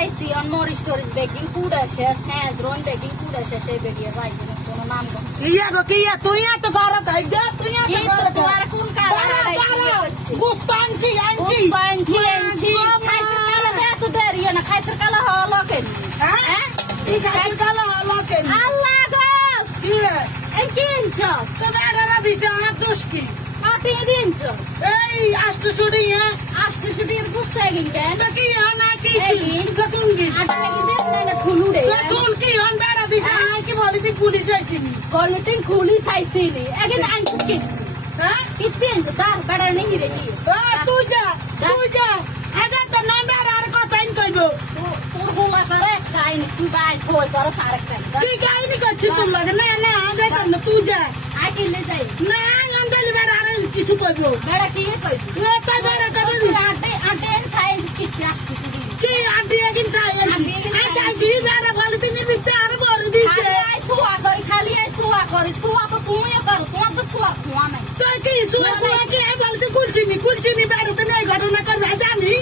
পাইছি মরিচ টরিচ বেকিং কুড়া শেষ হ্যাঁ দ্রোন বেকিং কুড়া শেষে বেরিয়ে পাইছি কোনো নাম ইয়া গো কি ইয়া তুই এত বড় গাই দে তুই এত বড় তোমার কোন কালা হচ্ছে বুস্তানছি আনছি আনছি খাইছে কালা দে এত দেরি না খাইছে কালা হলো কেন হ্যাঁ এই খাইছে কালা হলো কেন আল্লাহ গো কি এই কিনছ তো বেড়ারা দিছে আমার দোষ কি কাটি দিনছ এই আষ্ট ছুটি আষ্ট ছুটির বুঝতে গিন তো কি না কি যখন কি আটলে গিন না ঠুলু রে যখন কি হন বেড়া দিছে কি বলি তুই পুলিশ আইছিনি গলতে খুলি চাইছিনি একদিন আনছ কি হ্যাঁ কিতে আনছ তার বেড়া নেই রে কি তুই যা আজা তো না বেড়া আর কথাই কইবো তোর হুয়া করে কাইনি তুই বাই কই কর সারকা তুই গাইনি করছিস তোর লাগে না না আজা কর না তুই যা আইলে যাই না আন্দালি বেড়া আর কিছু কইবো বেড়া কি কই তাই বেড়া কবে আটে আটে সাইজ কি আষ্ট ছুটি কি আন্টি একদিন চাইছি চাইছি বেড়া বলি তুমি বিতে আর বড় দিছে খালি সুয়া তো তুমি কর তোমার তো সুয়া কুয়া নাই তোর কি সুয়া কি এই বলতে কুলছিনি বেড়াতে নাই ঘটনা করবে জানি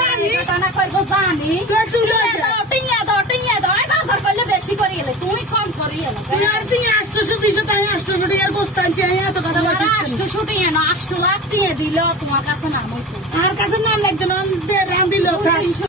জানি ঘটনা করব জানি টিয়া দাও আই বাজার করলে বেশি করি এলে তুমি কম করি এলে তুই আর তুই 800 তাই 800 এর বস্তানছি এত কথা তোমার 800 টিয়া না 8 লাখ টিয়া দিল তোমার কাছে নাম হইতো আর কাছে নাম লাগতো না রাম দিল